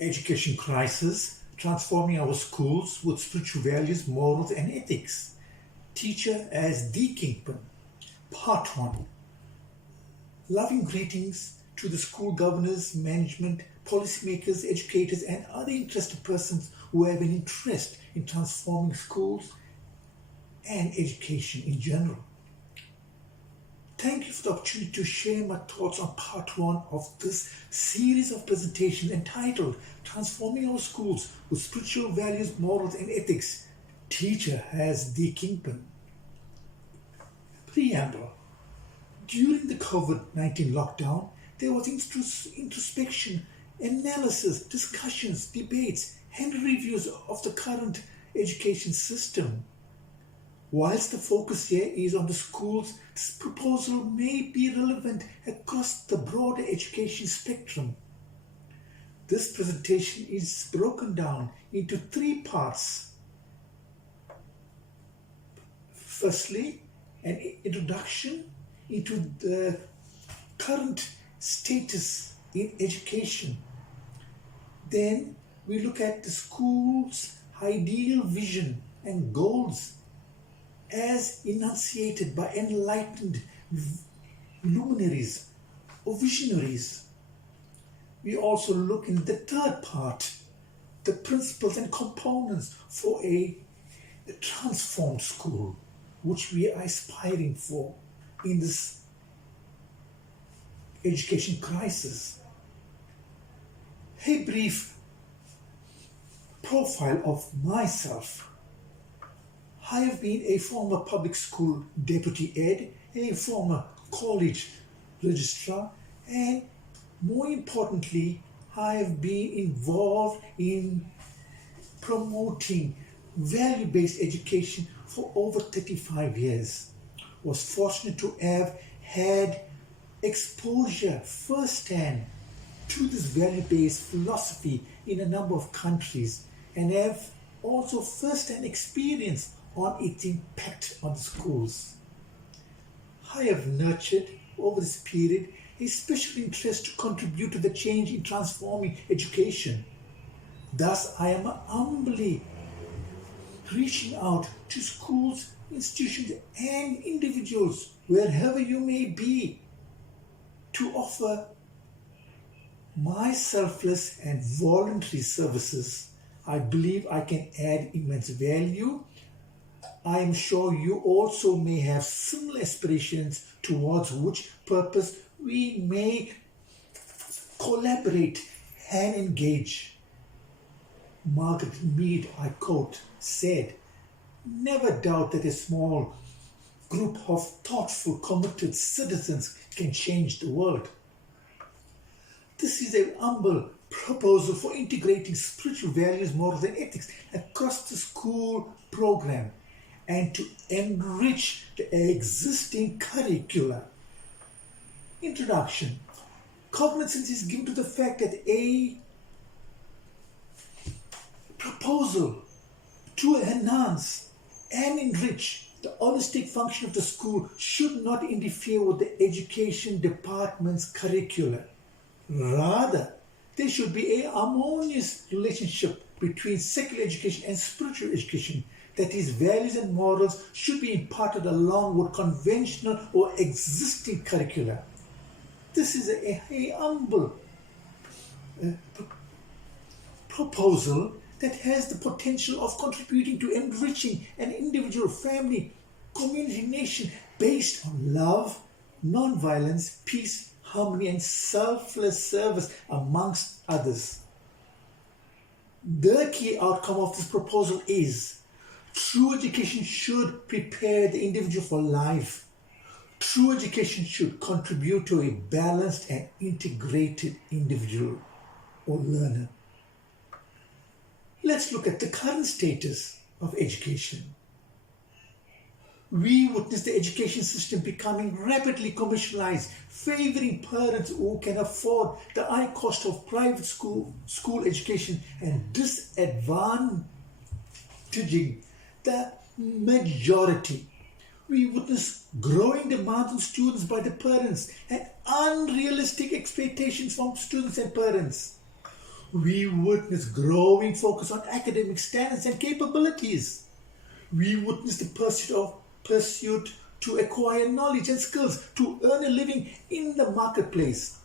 Education crisis, transforming our schools with spiritual values, morals, and ethics. Teacher as the kingpin. Part 1. Loving greetings to the school governors, management, policymakers, educators, and other interested persons who have an interest in transforming schools and education in general. Thank you for the opportunity to share my thoughts on part 1 of this series of presentations entitled Transforming Our Schools with Spiritual Values, Morals and Ethics. Teacher as the kingpin. Preamble. During the COVID-19 lockdown, there was introspection, analysis, discussions, debates, and reviews of the current education system. Whilst the focus here is on the schools, this proposal may be relevant across the broader education spectrum. This presentation is broken down into 3 parts. Firstly, an introduction into the current status in education. Then we look at the school's ideal vision and goals as enunciated by enlightened luminaries or visionaries. We also look in the third part, the principles and components for a transformed school, which we are aspiring for in this education crisis. A brief profile of myself. I have been a former public school deputy ed, a former college registrar, and more importantly, I have been involved in promoting value-based education for over 35 years. Was fortunate to have had exposure firsthand to this value-based philosophy in a number of countries and have also firsthand experience on its impact on the schools. I have nurtured over this period a special interest to contribute to the change in transforming education. Thus, I am humbly reaching out to schools, institutions, and individuals, wherever you may be, to offer my selfless and voluntary services. I believe I can add immense value. I am sure you also may have similar aspirations towards which purpose we may collaborate and engage. Margaret Mead, I quote, said, "Never doubt that a small group of thoughtful, committed citizens can change the world." This is a humble proposal for integrating spiritual values, morals and ethics across the school program and to enrich the existing curricula. Introduction. Cognizance is given to the fact that a proposal to enhance and enrich the holistic function of the school should not interfere with the education department's curricula. Rather, there should be a harmonious relationship between secular education and spiritual education. That is, values and morals should be imparted along with conventional or existing curricula. This is a humble proposal that has the potential of contributing to enriching an individual, family, community, nation based on love, non-violence, peace, harmony, and selfless service, amongst others. The key outcome of this proposal is true education should prepare the individual for life. True education should contribute to a balanced and integrated individual or learner. Let's look at the current status of education. We witness the education system becoming rapidly commercialized, favoring parents who can afford the high cost of private school education and disadvantaging the majority. We witness growing demands on students by the parents and unrealistic expectations from students and parents. We witness growing focus on academic standards and capabilities. We witness the pursuit to acquire knowledge and skills to earn a living in the marketplace.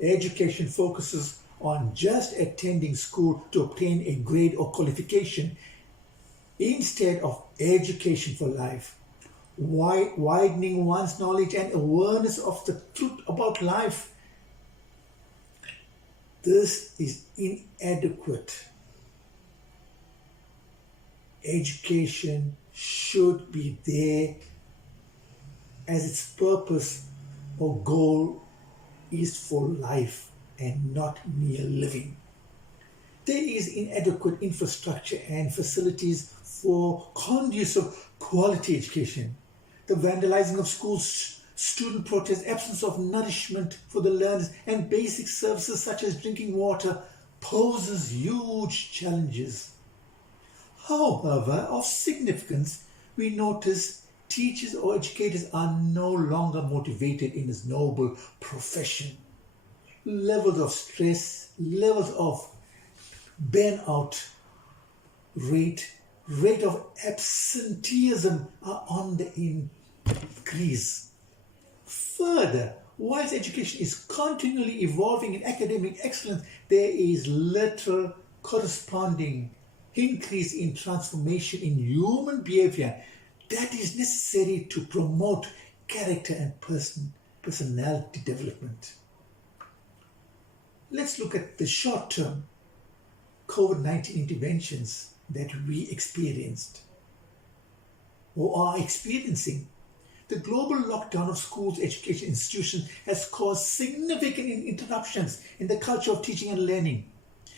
Education focuses on just attending school to obtain a grade or qualification instead of education for life, widening one's knowledge and awareness of the truth about life. This is inadequate. Education should be there as its purpose or goal is for life and not mere living. There is inadequate infrastructure and facilities for conducive quality education. The vandalizing of schools, student protests, absence of nourishment for the learners, and basic services such as drinking water poses huge challenges. However, of significance, we notice teachers or educators are no longer motivated in this noble profession. Levels of stress, levels of burnout rate of absenteeism are on the increase. Further, whilst education is continually evolving in academic excellence, there is little corresponding increase in transformation in human behavior that is necessary to promote character and personality development. Let's look at the short-term COVID-19 interventions that we experienced or are experiencing. The global lockdown of schools, education institutions has caused significant interruptions in the culture of teaching and learning.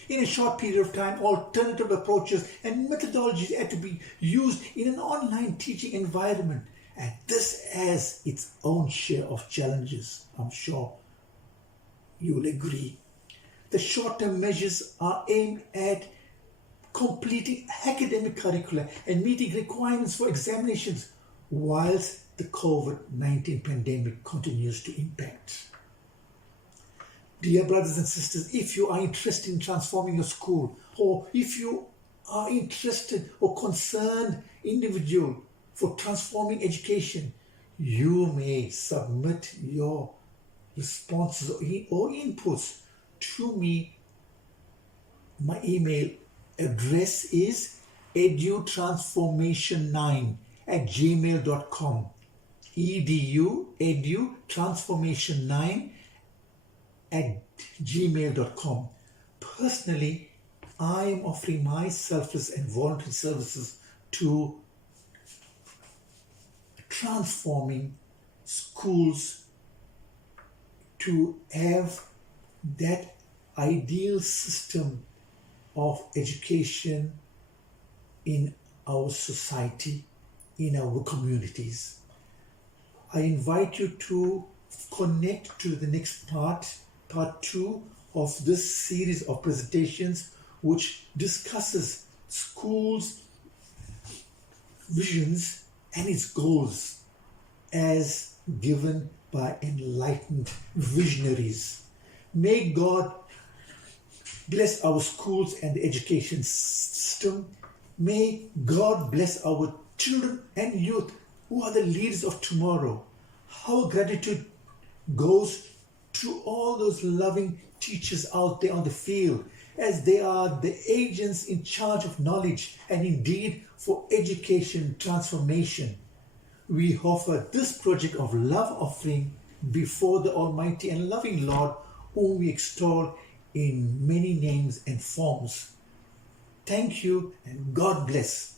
In a short period of time, alternative approaches and methodologies had to be used in an online teaching environment, and this has its own share of challenges. I'm sure you will agree. The short-term measures are aimed at completing academic curricula and meeting requirements for examinations whilst the COVID-19 pandemic continues to impact. Dear brothers and sisters, if you are interested in transforming your school, or if you are interested or concerned individual for transforming education, you may submit your responses or inputs to me. My email address is edutransformation9@gmail.com. edutransformation9@gmail.com. Personally, I am offering my selfless and voluntary services to transforming schools to have that ideal system of education in our society, in our communities. I invite you to connect to the next part 2 of this series of presentations, which discusses schools' visions and its goals as given by enlightened visionaries. May God bless our schools and the education system. May God bless our children and youth who are the leaders of tomorrow. Our gratitude goes to all those loving teachers out there on the field, as they are the agents in charge of knowledge and indeed for education transformation. We offer this project of love offering before the Almighty and loving Lord, whom we extol in many names and forms. Thank you and God bless.